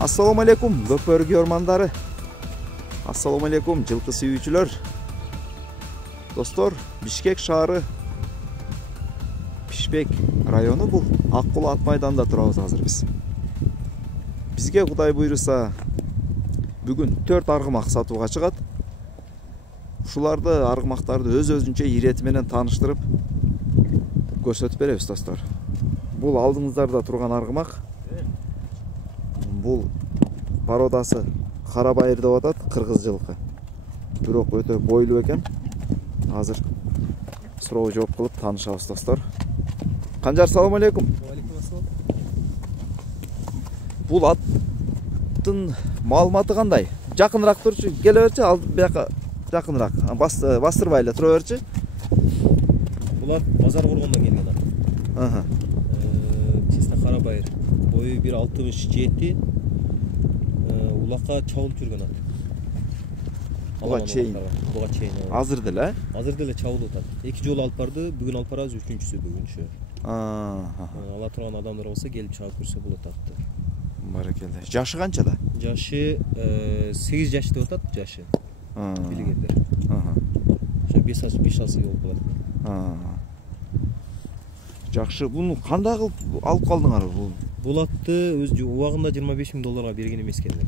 Assalamu alaikum Көпөргү ормандары. Assalamu alaikum жылкы сүйүүчүлөр. Достор, Бишкек шаары Пишбек району бул Аккул ат майданында турабыз азыр биз. Бизге Кудай буйруса бүгүн 4 аргымак сатууга чыгат. Ушуларды аргымактарды өз-өзүнчө ирети менен тааныштырып көрсөтүп беребиз достор. Бул алдыңыздарда турган аргымак. Бул породасы Карабайыр деп атат, кыргыз жылкы. Бирок өтө бойлуу экен. Азыр суроо жооп кылып таанышабыз достор. Канжар, салам алейкум. Алейкум ассалам. Бул аттын маалыматы кандай? Жакыныраак турчу, келе берчи, ал бияка жакыныраак. Бастырбай эле тура берчи. Бул ат базар коргондон келген ат. Чисто Карабайыр. Бою 1.67. Улакка чабылып жүргөн ат. Буга чейин. Азыр деле? Азыр деле чабылып атат. 2 жолу алып барды, бүгүн алып барабыз, 3-үчүсү бүгүн ушу. Ала турган адамдар болсо келип чабып көрсө болот атты. Баракелде. Жашы канчада? Жашы 8 жаш деп атат жашы. Билгендер. Ошо 5 жасы болуп калат. Жакшы. Буну кандай кылып алып калдыңар бул? Бул атты өз убагында 25 000 долларга берген эмес экен эле.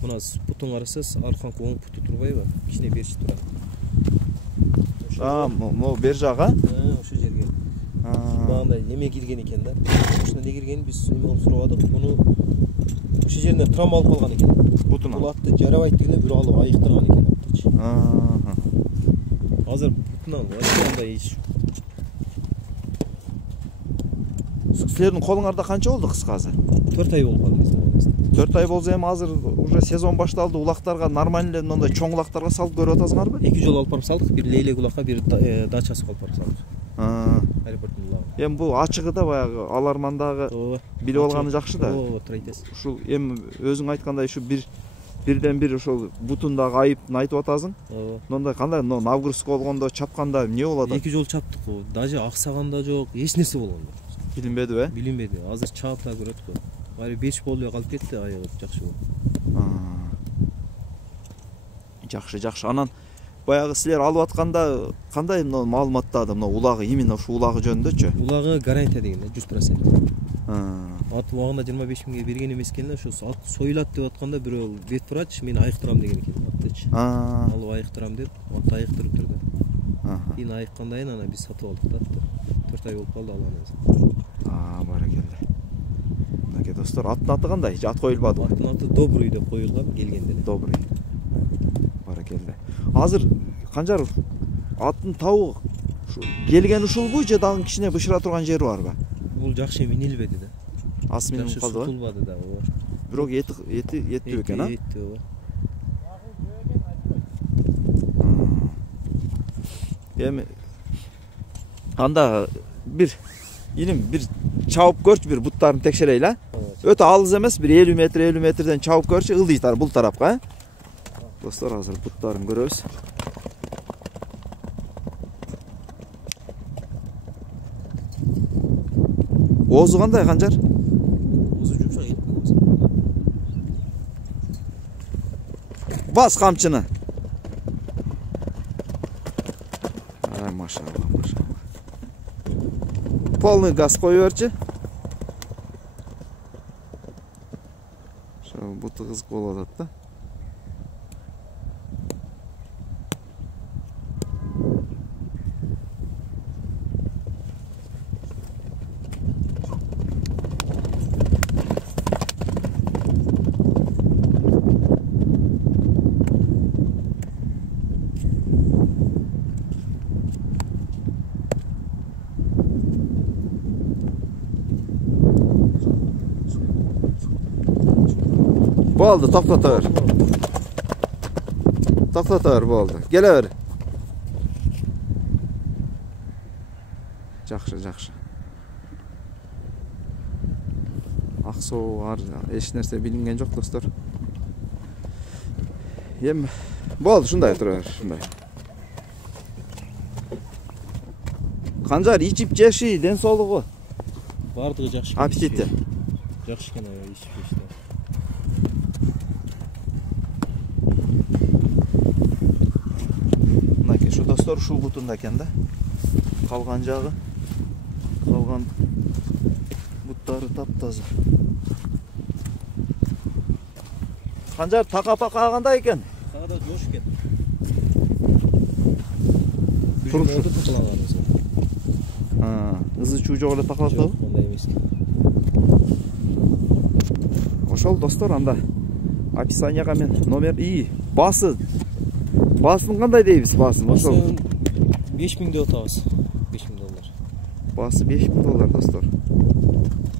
Мына путун карасаңыз, арканкы оң путу турбайбы? Кичине берчи турат. Могу бер жага? Ошо жерге. Багында эме кирген экен да. Ушуна не киргенин биз сурабадык. Муну ошо жеринен травма алып калган экен. Бутуна. Бул атты жарабайт дегенде бир алып айыктырган экен аттычы. Азыр бутунан андай иш. Силердин колуңарда канча болду кыскасы? 4 ай болуп калды. 4 ай болсо эми азыр уже сезон башталды, улактарга нормально эле мындай чоң улактарга салып көрүп атасыңарбы? 2 жолу алып барып салдык, бир лейлек улакка, бир дачасы алып барып салдык. Аэропорттун улагы. Эми бул ачыгы да баягы алармандагы билип алганы жакшы да. Туура айтасыз. Ушул эми өзүң айткандай ушу бирден бир ошол бутундагы айыптын айтып атасың. Мындай кандай, нагрузка болгондо, чапканда эмне болот? 2 жолу чаптык го. Даже аксаган да жок, эч нерсе болгон жок. Билинбедиби? Билинбеди. Азыр чаап да көрөт го. Баары 5 болуп эле калып кетти, аягы жакшы болду. Жакшы. Анан баягы силер алып атканда кандай маалыматтады мына улагы, именно ушу улагы жөнүндөчү? Улагы гарантия деген 100%. Ат убагында 25 000 берген эмес экен, ошо ат союлат деп атканда бирөө ветврач мен айыктырам деген экен аттычы. Алып айыктырам деп, атты айыктырып турду. Кийин айыккандан кийин ана биз сатып алдык да атты. 4 ай болуп калды алганыбыз. Баракелде. Мынакей достор, аттын аты кандай? Ат коюлбадыбы? Аттын аты Добрый деп коюлган келгенде. Добрый. Баракелде. Азыр Канжар, аттын табы келген ушулбу же дагы кичине бышыра турган жери барбы? Бул жакшы минилбеди да. Ас минилип калдыбы? Тутулбады да, ооба. Бирок эти экен, Эти, ооба. Эми анда бир чабып көрчү, бир буттарын текшерейли, Өтө алыс эмес, бир 50 метрден чабып көрчү, ылдыйтар бул тарапка. Достор, азыр буттарын көрөбүз. Оозу кандай, Канжар? Оозу жумшак элпи. Бас камчыны. Машалла. Полный газ коюп берчи. Ошо буту кызык болуп атат да. Болdu, to'xtatır. Boldu. Gelever. Жақшы. Аксоо, эч нерсе билинген жок, достор. Эми болду, шундай тура бер, шундай. Канжар ичип жеши, ден соолугу бардыгы жакшы. Аппетитти. Жакшы экен, ичип жешти. достор ушул бутунда экен да. Калган жагы, калган буттары таптаза. Канжар така-пака кандай экен? Кагада жош экен. Турушу. Болду тукулаганыбыз. Ызы чуу жок эле такалаттабы? Мындай эмес. Ошол достор, анда описанияга мен номер басы. Басын кандай дейбиз, басын? Ошол 5000 деп атабыз. 5000 доллар. Басы 5000 доллар достор.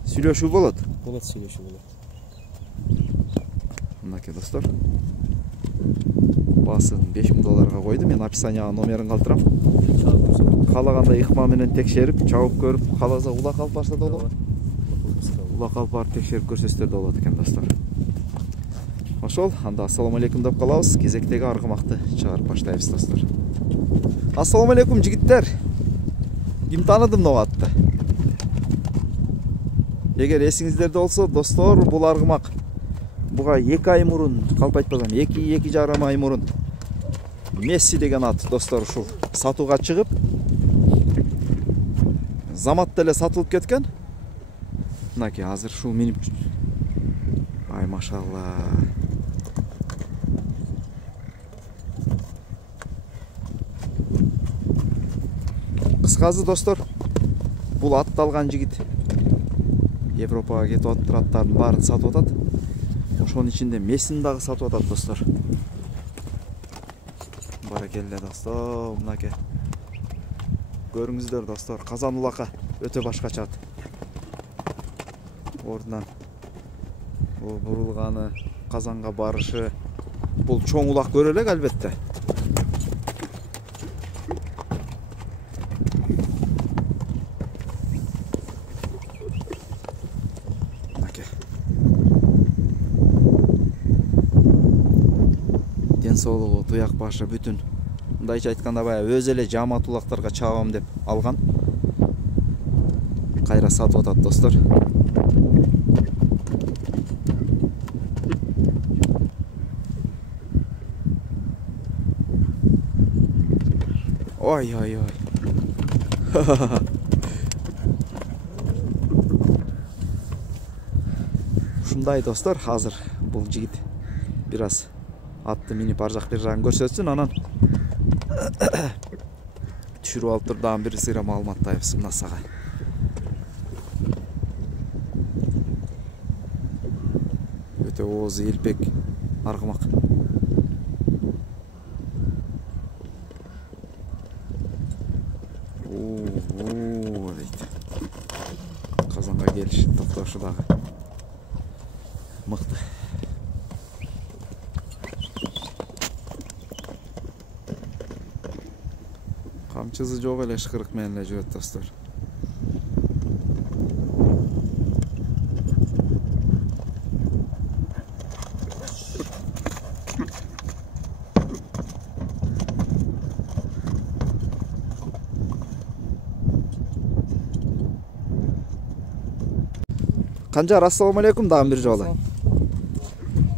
Сүйлөшүү болот. Болот, сүйлөшүү болот. Мынакей достор. Басын 5000 долларга койду. Мен описанияга номерин калтырам. Каалагандай ыкма менен текшерип, чабып көрүп, кааласа улак алып барса да болот. Улак алып барып текшерип көрсөтсөөр да болот экен достор. Ошол, анда ассаламу алейкум деп калабыз. Кезектеги аргымакты чыгарып баштайбыз достор. Ассаламу алейкум жигиттер. Ким таныды мына атты? Эгер эсиңиздерде болсо, достор, бул аргымак буга 2 ай мурун, калп айтпасам, 2-2,5 ай мурун Месси деген ат достор ушул сатууга чыгып, заматта эле сатылып кеткен. Мынакей азыр ушул минип. Ай машалла. Кыскасы достор, бул атты алган жигит Европага кетип атып аттардын баарын сатып атат. Ошонун ичинде Мессини дагы сатып атат достор. Баракелле достор, мынакей. Көрүңүздөр достор, казан улака өтө башкача ат. Ордунан бурулганы, казанга барышы. Бул чоң улак көрө элек албетте. Ден соолугу, туяк башы бүтүн. Мындайча айтканда баягы өзү эле жамаат улактарга чабам деп алган. Кайра сатып атат достор. Ой. Ушундай достор, азыр бул жигит бир аз атты минип ар жак бир жагын көрсөтсүн, анан түшүрүп алып туруп дагы бир сыйра маалыматтайбыз мынасага. Өтө оозу элпек аргымак. Дейт. Казанга келиши, токтошу дагы мыкты. Камчысы жок эле ышкырык менен эле жүрөт достор. Канжар, ассаламу алейкум дагы бир жолу.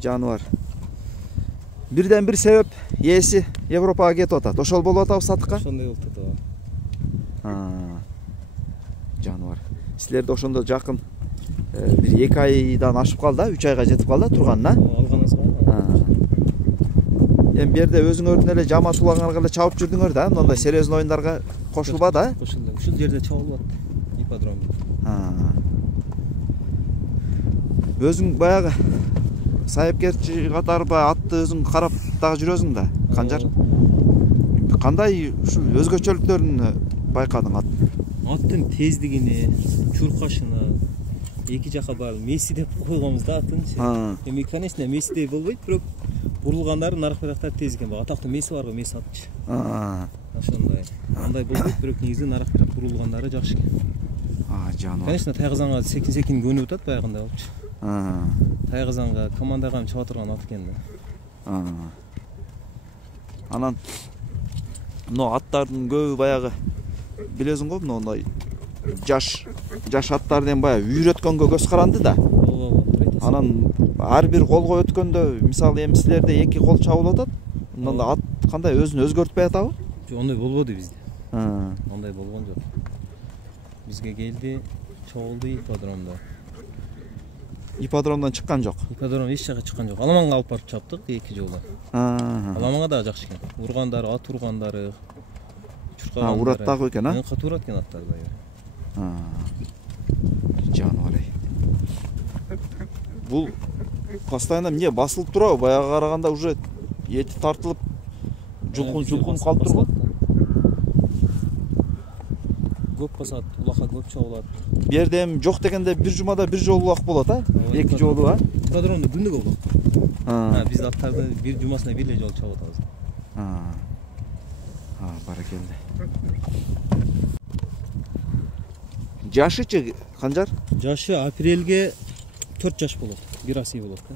Жаныбар. Бирден бир себеп ээси Европага кетип атат. Ошол болуп атабы сатыкка? Ошондой болуп атат. Жаныбар. Силерде ошондо жакын бир 2 айдан ашып калды, 3 айга жетип калды турганына. Алганыбыз. Эми берде өзүңөрдүн эле жамаат улагыңарга эле чабып жүрдүңөр да, мындай серьезный оюндарга кошулбады, а? Кошулду. Ушул жерде чабылып атты. Ипподромдо. Өзүң баягы сайыпкерчи катары баягы атты өзүң карап дагы жүрөсүң да, Канжар. Кандай ушул өзгөчөлүктөрүн байкадың ат? Аттын тездигини, чуркашына, эки жака баары Месси деп койгонбуз да аттынчы. Эми конечно Мессидей болбойт, бирок бурулгандары наркы бирактар тез экен. Атактуу Месси барго, Месси атчы. Ошондой. Андай болбойт, бирок негизи наркы бирак бурулгандары жакшы экен. Жаныбар. Конечно, тайгазанга секин көнүп атат баягындай болчу. Тайгазанга командага чыга турган ат экен да. Анан мына аттардын көбү баягы билесиң го, мындай жаш аттардын баягы үйрөткөнгө көз каранды да. Анан ар бир колго өткөндө, мисалы эми силерде 2 кол чабылып атат. Мында ат кандай өзүн өзгөртпөй атабы? Onday болбоду бизде. Ha. Onday болгон жок. Бизге келди, чогулду ипподромдо. Ипподромдон чыккан жок. Ипподром эч жака чыккан жок. Аламанга алып барып чаптык 2 жолу. Аламанга да жакшы экен. Ургандары, ат ургандары, чуркагандары. Урат дагы экен, а? Каты урат экен аттар да. Жаныбар ай. Бул постоянно эмне басылып турабы? Баягы караганда уже эти тартылып жулкун калып турбу? Көп басат, улакка көп чогулат. Бу жерде эми жок дегенде бир жумада бир жолу улак болот, а? 2 жолу, а? Ипподромдо күндүгө улак. Биз аттарды бир жумасына бир эле жолу чабып атабыз. Баракелде. Жашычы Канжар? Жашы апрелге 4 жаш болот. Бир асый болот да.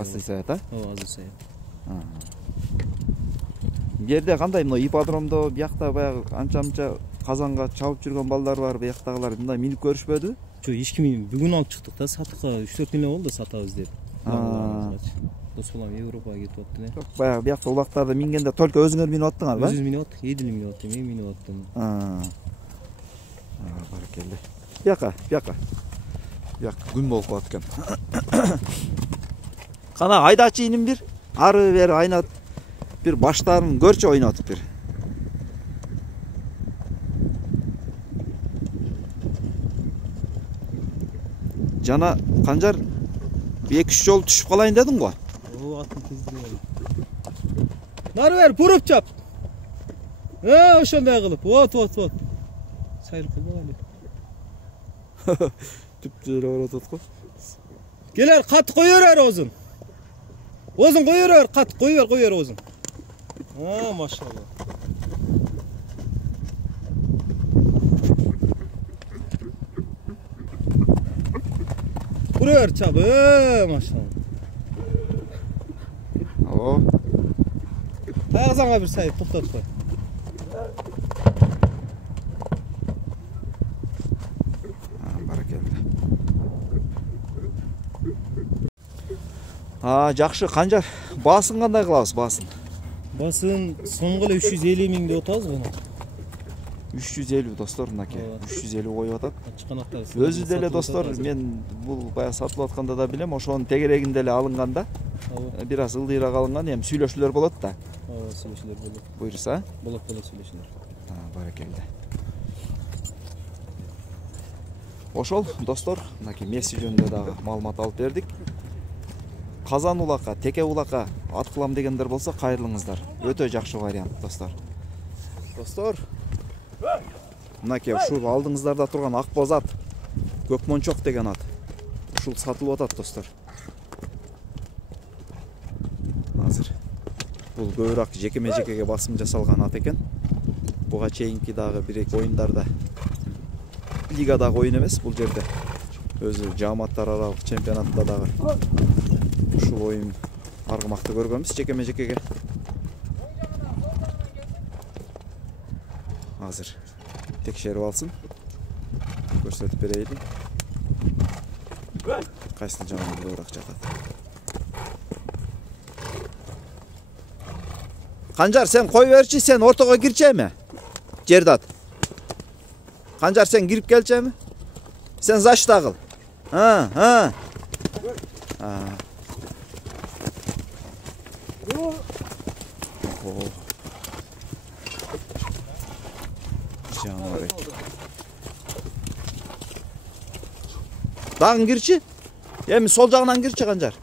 Асый саят, а? Ооба, азыр саят. Бу жерде кандай мына ипподромдо биякта баягы анча-мынча казанга чабып жүргөн балдар бар, бияктагылар мындай минип көрүшпөдү? Жок, эч ким бүгүн алып чыктык да, сатыкка 3-4 күн болду сатабыз деп. Дос балам Европага кетип атты эле. Жок, баягы биякта улактарды мингенде только өзүңөр минип аттыңар ба? Өзүбүз минип аттык, Эдил минип аттым, мен минип аттым. Баракелде. Бияка. Бияк күн болуп калат экен. Кана айдачы иним бир, ары бери айнат. Бир баштарын көрчү ойнотуп бир. Жана Канжар 2-3 жол түшүп калайын дедиң го? Ооба, атын тездире. Нары бер буруп чап. Ошондой кылып. Вот. Сайыр кылбак эле. Түптү эле барып атат го. Келер, кат кое бер озун. Озун кое бер, кат кое бер озун. Машалла. Бурер чап, машалла. О. Тагызаңа бир сайып токтотуп кой. Баракелде. Жакшы, Канжар. Баасын кандай кылабыз, баасын? Басын соңғы эле 350 миң деп атабыз буну. 350 достор, мынакей. 350 коюп атат. Чыканактар. Өзү деле достор, мен бул бая сатылып атканда да билем, ошонун тегерегинде эле алынганда. Бир аз ылдыйраак алынган, эми сүйлөшүүлөр болот да. Ооба, сүйлөшүүлөр болот. Буйруса? Болот сүйлөшүүлөр. Баракелде. Ошол достор, мынакей месси жөнүндө дагы маалымат алып бердик. Казан улакка, теке улакка ат кылам дегендер болсо кайрылыңыздар. Өтө жакшы вариант, достор. Достор, мынакей ушул алдыңыздарда турган ак боз ат, көк мончок деген ат. Ушул сатылып атат, достор. Азыр бул көбүрөөк жекеме-жекеге басым жасалган ат экен. Буга чейинки дагы 1-2 оюндарда лигадагы оюн эмес, бул жерде өзү жааматтар аралык чемпионатта дагы ушул оюн аргымакты көргөнбүз жекеме-жекеге. Азыр текшерип алсын. Көрсөтүп берейин. Кайсыл жагына көбүрөөк жатат. Канжар, сен кой берчи, сен ортого кирчи эми. Жердат. Канжар, сен кирип келчи эми. Сен зашта кыл. Дагы кирчи. Эми сол жагынан кирчи, Канжар.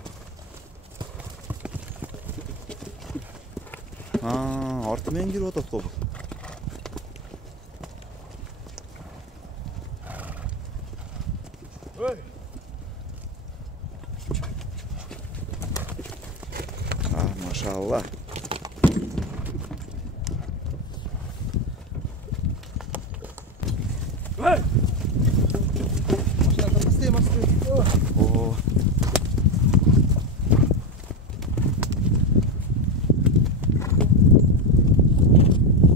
Арты менен кирип атат го бул. Машалла.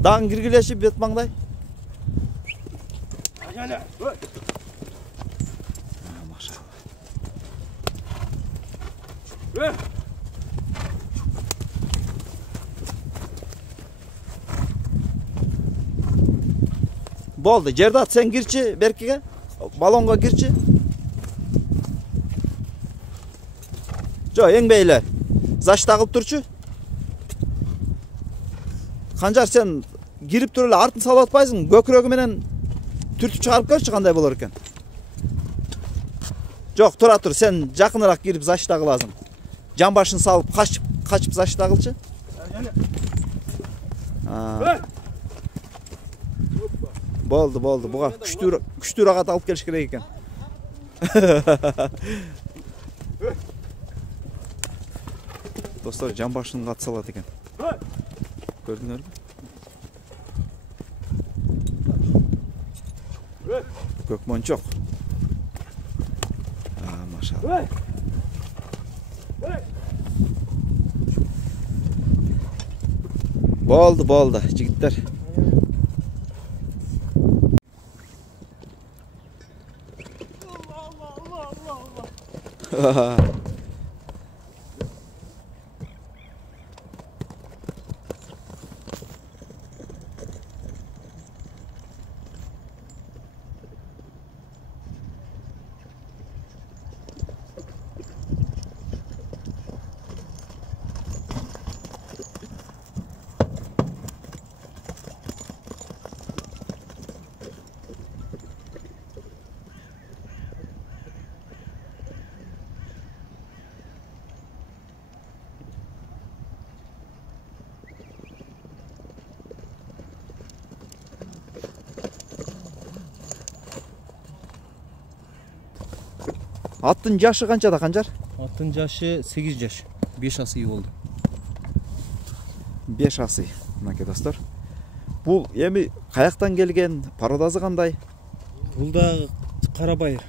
Dağın girgileşip bet mаңдай. Maşallah. Boldu. Жердат sen girçi Berki'ge. Balonga girçi. Jo, eң beyle. Zaş tagılıp turçu. Kanjar sen girip turup эле артын салып атпайсың? Көкүрөгү менен түртүп чыгарып көрчү кандай болор экен. Жок, тура тур. Sen жакыныраак кирип зашта кыласың. Жан башын салып качып зашта кылчы. Болду. Буга күчтүүрөөк ат алып келиш керек экен. Достор, жан башын кат салат экен. Көрдүңөрбү? Көкмончок. Машалла. Болду, жигиттер. Аттын жашы канчада, Канжар? Аттын жашы 8 жаш. 5 асый болду. 5 асый. Мынакей достор. Бул эми каяктан келген, пародазы кандай? Бул да Карабай.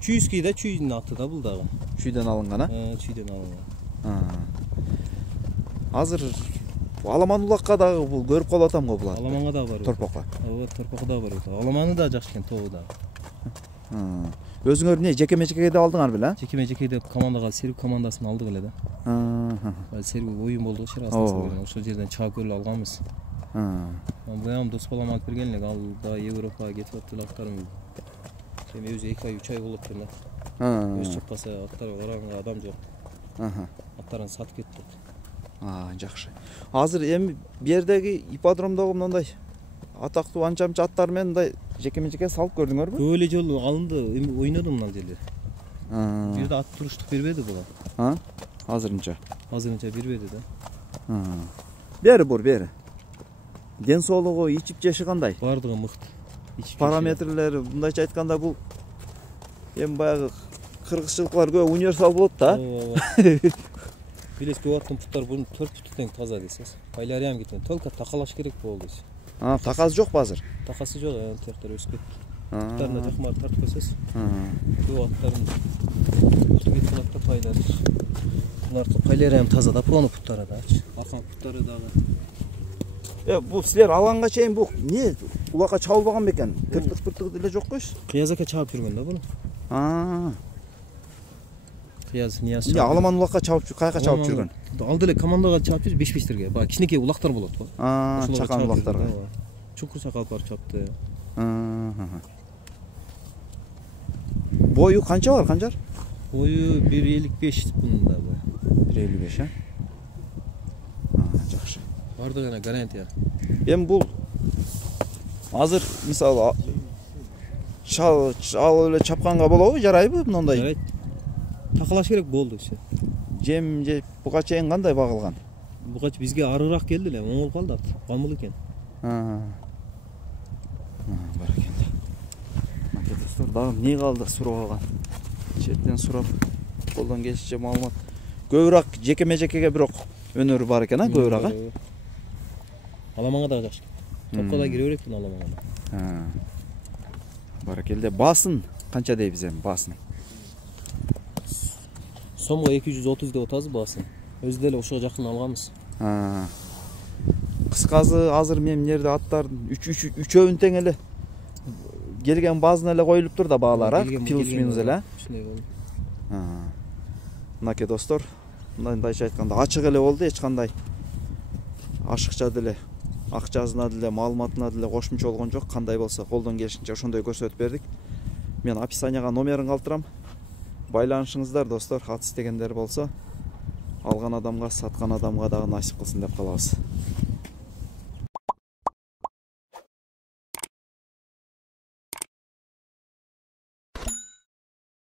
Чүйүскүй да, чүйдүн аты да бул дагы. Чүйдөн алынган, а? Чүйдөн алынган. Азыр Аламан-Улакка дагы бул көрүп калып атам го бул ат. Аламанга да бар. Торпокко. Торпокко да бар. Аламаны да жакшы экен, тобу да. Өзүңөр эмне жеке-мечекеде алдыңар беле? Жеке-мечекеде командага Серб командасын алдык эле да. Серб оюн болду шырасында. Ошол жерден чыгып көрүп алганбыз. Буям дос балам алып берген элек, ал да Европага кетип аптыр аттарым. Эми өзү 2 ай 3 ай болуп турду. Өз чаппаса аттар оранга адам жок. Аттарын сатып кетти. Жакшы. Азыр эми бу жердеги ипподромдогу мындай атактуу анча-мынча аттар менен мындай жеке-мечеке салып көрдүңөрбү? Көп эле жолу алынды, эми ойнодум мына жерде. Бу жерде ат туруштук бербеди булар. Азырынча бербеди да. Бери. Ден соолугу, ичип жеши кандай? Бардыгы мыкты. Параметрлери мындайча айтканда бул эми баягы кыргызчылыклар көп универсал болот да. Билеске аттын путтары бунун 4 путу тең таза десеңиз. Пайларым кеткен. Только такалаш керек болду. Такасы жокпу азыр? Такасы жок, тияктар өсүп кетти. Путтарына жакмар тартып койсоз. Көп аттарын путу кеткен атта пайлар. Булардын пайларым таза да, пону путтары да. Акан путтары дагы. Бул силер алганга чейин бул эмне улакка чабылбаган бекен? Тыртык деле жок койчу. Кыязака чабып жүргөн да буну. Кыяз Нияз. Аламан-Улакка чабып, каяка чабып жүргөн? Алды эле командага чабып жүр, 5-5терге. Баа кичинекей улактар болот го. Чакан улактарга. Чукур сакалып барып чапты. Бою канча бар, Канжар? Бою 1.55 bunun da bu. 1.55 ha? Жакшы. Бардыгына гарантия. Эми бул азыр мисалы ал эле чапканга болобу, жарайбы мындай? Жарайт. Такалаш керек болду все. Жем же буга чейин кандай багылган? Буга бизге арыраак келди эле, оңолуп калды ат. Камыл экен. Бар экен да. Макетостор дагы эмне калды сурап алган? Четтен сурап, колдон келишинче маалымат. Көбүрөөк жеке-мечекеге бирок өнөрү бар экен, көбүрөөк, Аламанга да жакшы. Топко да кире берет аламанга. Бар экенде. Басын канча дейбиз эми басын? Сомго 230 деп атабыз басын. Өзү деле ошого жакын алганбыз. Кыскасы азыр мен жерде аттардын үчөөүн тең эле келген базына эле коюлуп тур да баалар, плюс минус эле. Мынакей достор, мындайча айтканда ачык эле болду, эч кандай ашыкча деле акчасына деле маалыматына деле кошумча болгон жок. Кандай болсо колдон келишинче ошондой көрсөтүп бердик. Мен описанияга номерин калтырам. Байланышыңыздар достор, ат истегендер болсо алган адамга, саткан адамга дагы насип кылсын деп калабыз.